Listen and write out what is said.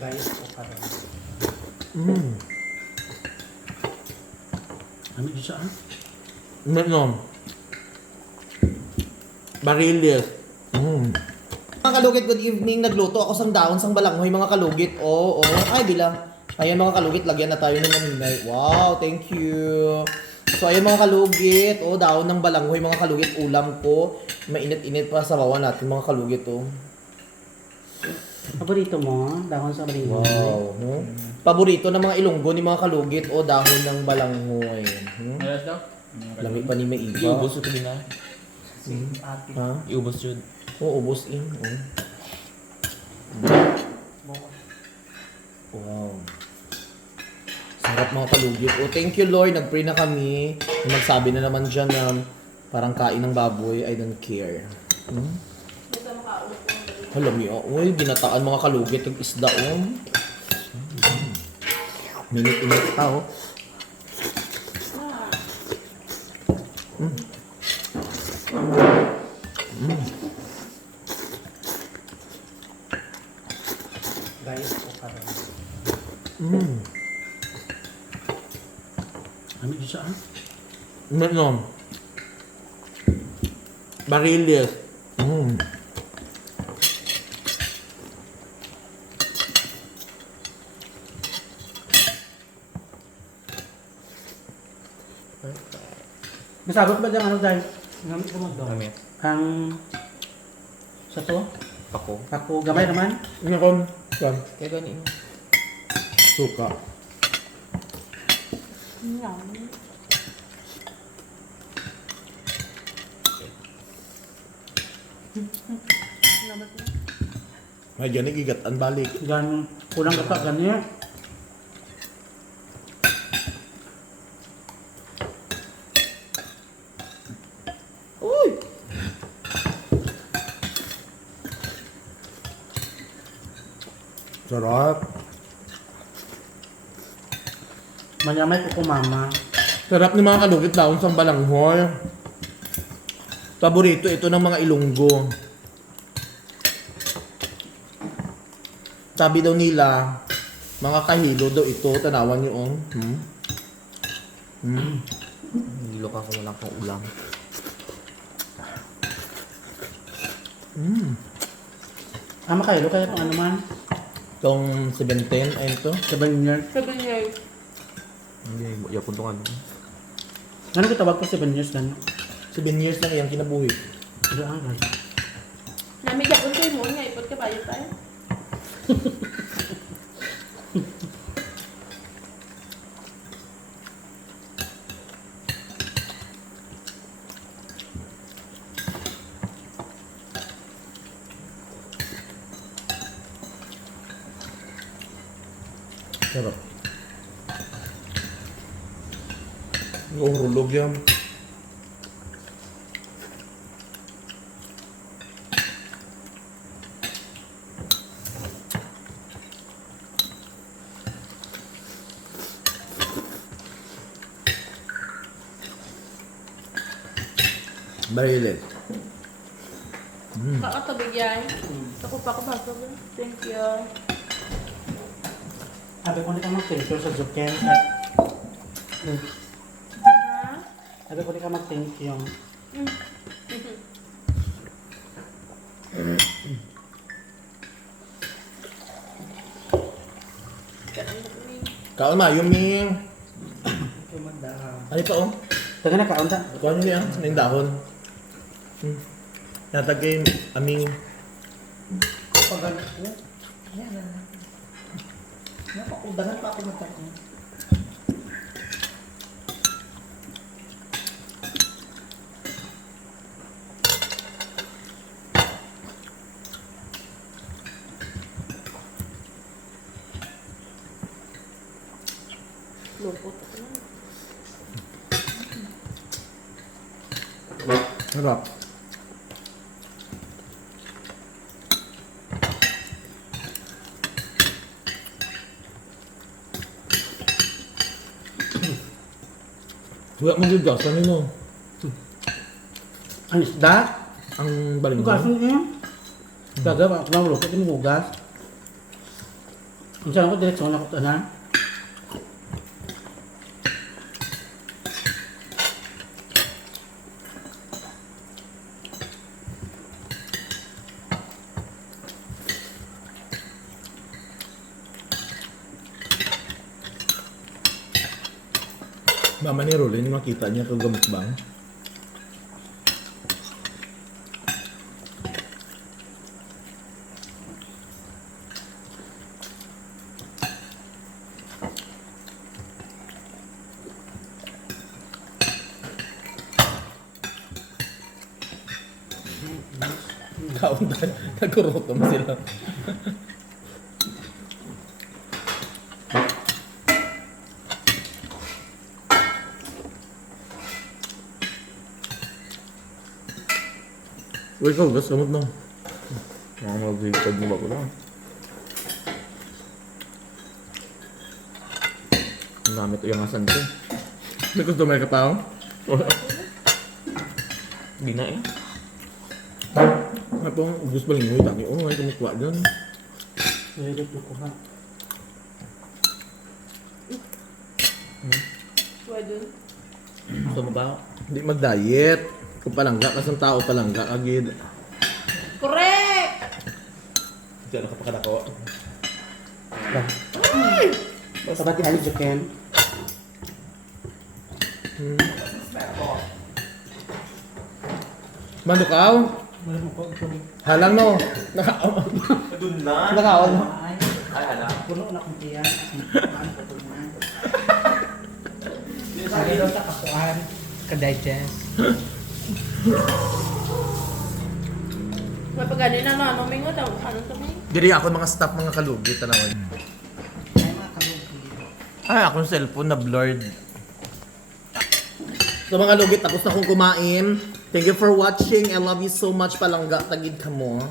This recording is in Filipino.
Guys, po pa rin. Ano siya ah? Ano? Barilis. Mga kalugit, good evening. Nagluto ako sang daon, sang balanghoy, mga kalugit. Oo. Ay, bilang. Ayan mga kalugit, lagyan na tayo ng maninay. Wow, thank you. So, ayan mga kalugit. Daon ng balanghoy, mga kalugit. Ulam ko. Mainit-init pa sa bawa natin, mga kalugit. Paborito mo? Dahon sa balinghoy? Wow. Paborito ng mga Ilonggo ni mga kalugit. Dahon ng balanghoy. Malas daw? Lamig pa ni Maiba. Iubos ito din na. Ate. Ha? Iubos yun. Ubos in. Wow. Sarap mga kalugit. Thank you Lord. Nag-pray na kami. Magsabi na naman dyan na parang kain ng baboy. I don't care. Alam niyo, binataan mga kalugit yung isda. Minit-init pa. Guys, po pa rin. Ano siya ah? Ano? Barilis. Nasagot ba dyan ano dahil? Ngamit ko mag Gamit. Ang... Sa to? Ako. Ako gamay naman? Ano ko? Yan. Kaya ganin. Suka. May dyan nagigatan balik. Gan, kulang ka pa, ganyan. Sarap. Mayamay ko mama. Sarap ni mga kalugit daon sa balanghoy. Paborito ito ng mga Ilonggo. Sabi daw nila, mga kahilo daw ito. Tanawan niyo. Nilok ako lang pang ulam. Ama kayo, kaya kung ano man. Itong 17, ayun to. 7 years. Hindi, yapon to ano. Ano ko tawag ko 7 years gano'n? 7 years lang iyang kinabuhi. Pero ang guys. Namigay ko kayo mo nga, ipot ka ba yun tayo? Sarap. Hulog yan. Barilis. Kakatubig yan. Ako pa ko bago. Thank you. Sabi ko hindi ka mag-thank you sa Juken at... Ha? Sabi ko hindi ka mag-thank you. Kaon ma, yung ming... Okay, magdahang. Ano pa Taga na kaunta. Kaon nyo yan, ng dahon. Natagay aming... Pag ano ko? Yan. Napakudahan pa ako magdahang. Lupot ako na. Sarap. Wala mo dyan, Jackson, ano? Ang isda? Ang baling Hugas mo niya. Gagawa ako ng luto, hindi mo hugas. Kung saan ako, direksyon ako ito na. Mama ni Rolin, makita niya kagamukbang. Kaon tayo, nagkurotom sila. Uy, ikaw, gas gamot na. Mga mag-record mo ba ko lang? Ang gamit ko yung asan ko. May customer ka pa ako? Hindi na eh. Ano pong gusto ba lingoy? Tangi, oh, ay kumukwa dyan. Pwede ito ko ha. Pwede. Gusto mo ba? Hindi mag-diet. Kung palangga, kasang tao palangga, agid. Correct! Diyan ako pakanako. Sabat yung halit Ken. Manukaw? Wala mo ko ito. Halang no. Doon na! Nakaon no. Ay, Ay, hala. puno na kong tiyan. Ano ko ito na. Sabi daw sa kakuan. Ka-digest. May pag gano'n na naman, mingo daw. Ano to, may? Diri ako mga staff, mga kalugit, tanawan. Ay, mga kalugit. Ay, akong cellphone na blurred. So mga lugit, tapos na akong kumain. Thank you for watching. I love you so much, palangga. Tagid ka mo.